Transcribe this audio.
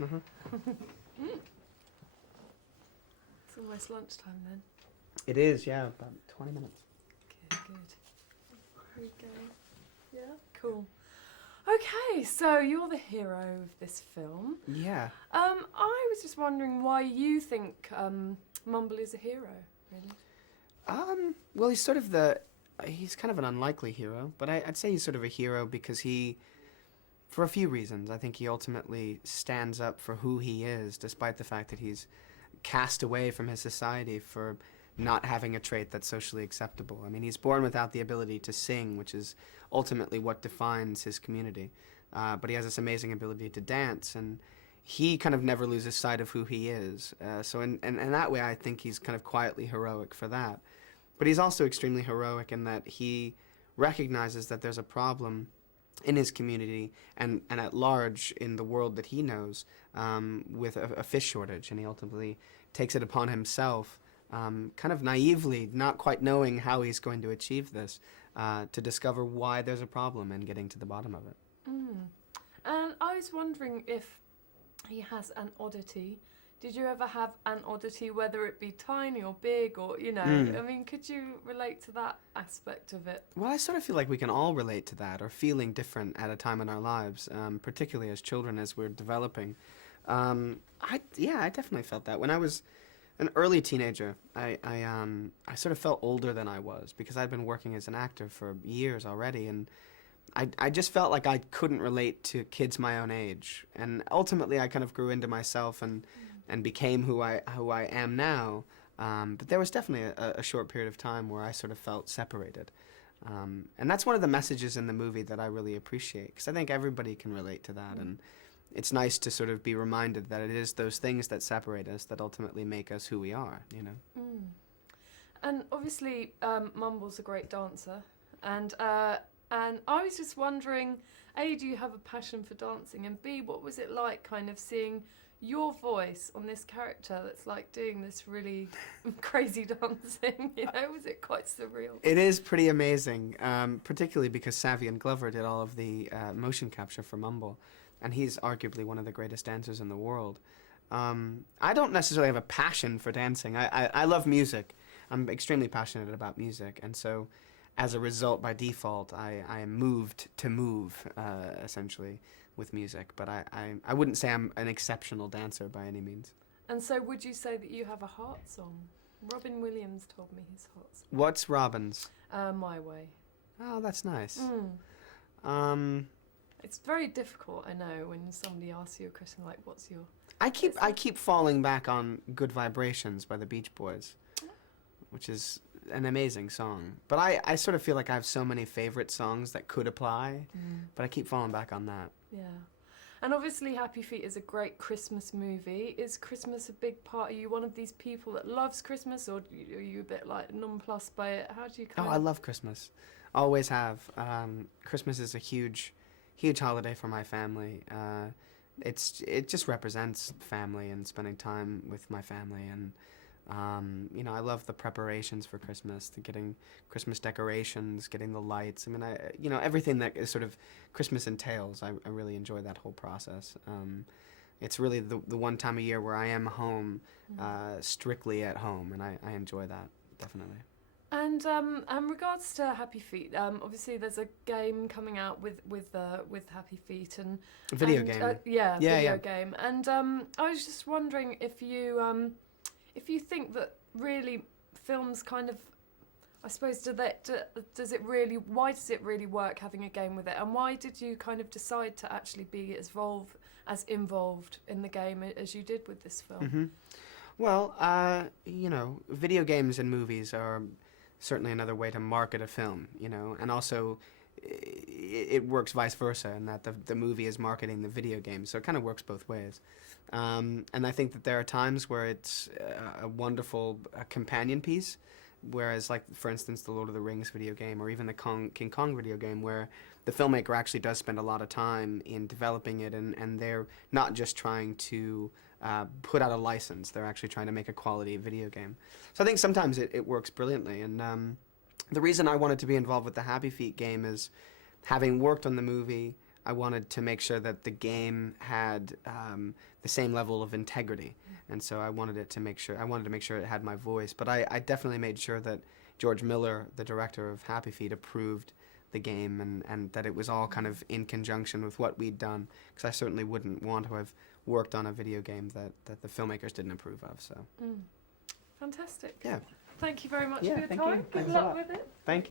Mm-hmm. It's almost lunchtime then. It is, yeah, about 20 minutes. Good, good. Here we go. Yeah, cool. Okay, so you're the hero of this film. Yeah. I was just wondering why you think Mumble is a hero, really. Well, he's kind of an unlikely hero, but I'd say he's sort of a hero because for a few reasons, I think he ultimately stands up for who he is, despite the fact that he's cast away from his society for not having a trait that's socially acceptable. I mean, he's born without the ability to sing, which is ultimately what defines his community. But he has this amazing ability to dance, and he kind of never loses sight of who he is. So in that way, I think he's kind of quietly heroic for that. But he's also extremely heroic in that he recognizes that there's a problem in his community and at large in the world that he knows with a fish shortage, and he ultimately takes it upon himself, kind of naively, not quite knowing how he's going to achieve this, to discover why there's a problem and getting to the bottom of it. And I was wondering if he has an oddity. Did you ever have an oddity, whether it be tiny or big, or, you know, I mean, could you relate to that aspect of it? Well, I sort of feel like we can all relate to that, or feeling different at a time in our lives, particularly as children, as we're developing. I definitely felt that. When I was an early teenager, I sort of felt older than I was because I'd been working as an actor for years already, and I just felt like I couldn't relate to kids my own age. And ultimately, I kind of grew into myself and became who I am now. But there was definitely a short period of time where I sort of felt separated. And that's one of the messages in the movie that I really appreciate, because I think everybody can relate to that. And it's nice to sort of be reminded that it is those things that separate us that ultimately make us who we are, you know? And obviously, Mumble's a great dancer. And I was just wondering, A, do you have a passion for dancing? And B, what was it like kind of seeing your voice on this character that's like doing this really crazy dancing? You know, was it quite surreal? It is pretty amazing, particularly because Savion Glover did all of the motion capture for Mumble, and he's arguably one of the greatest dancers in the world. I don't necessarily have a passion for dancing. I love music. I'm extremely passionate about music, and so as a result, by default, I am moved to move, essentially, with music. But I wouldn't say I'm an exceptional dancer by any means. And so would you say that you have a heart song? Robin Williams told me his heart song. What's Robin's? My Way. Oh, that's nice. It's very difficult, I know, when somebody asks you a question like, what's your... I keep falling back on Good Vibrations by the Beach Boys, which is an amazing song. But I sort of feel like I have so many favorite songs that could apply, but I keep falling back on that. Yeah. And obviously Happy Feet is a great Christmas movie. Is Christmas a big part? Are you one of these people that loves Christmas, or are you a bit like nonplussed by it? How do you kind I love Christmas. Always have. Christmas is a huge holiday for my family. It just represents family and spending time with my family, and you know, I love the preparations for Christmas, getting Christmas decorations, getting the lights. I mean, you know, everything that is sort of Christmas entails. I really enjoy that whole process. It's really the one time a year where I am home, strictly at home, and I enjoy that, definitely. And regards to Happy Feet, obviously there's a game coming out with Happy Feet and Video game. Video game. And I was just wondering if you think that really films kind of, I suppose, why does it really work having a game with it, and why did you kind of decide to actually be as involved in the game as you did with this film? Well, you know, video games and movies are certainly another way to market a film, you know, and also it works vice versa in that the movie is marketing the video game, so it kind of works both ways. And I think that there are times where it's a wonderful companion piece, whereas, like, for instance, the Lord of the Rings video game, or even the King Kong video game, where the filmmaker actually does spend a lot of time in developing it, and they're not just trying to put out a license, they're actually trying to make a quality video game. So I think sometimes it works brilliantly, and the reason I wanted to be involved with the Happy Feet game is, having worked on the movie, I wanted to make sure that the game had the same level of integrity, and so I wanted to make sure it had my voice. But I definitely made sure that George Miller, the director of Happy Feet, approved the game, and that it was all kind of in conjunction with what we'd done, because I certainly wouldn't want to have worked on a video game that the filmmakers didn't approve of. So Fantastic. yeah, Thank you very much Yeah, for your thank you. time. Good Thanks a luck lot. with it. thank you.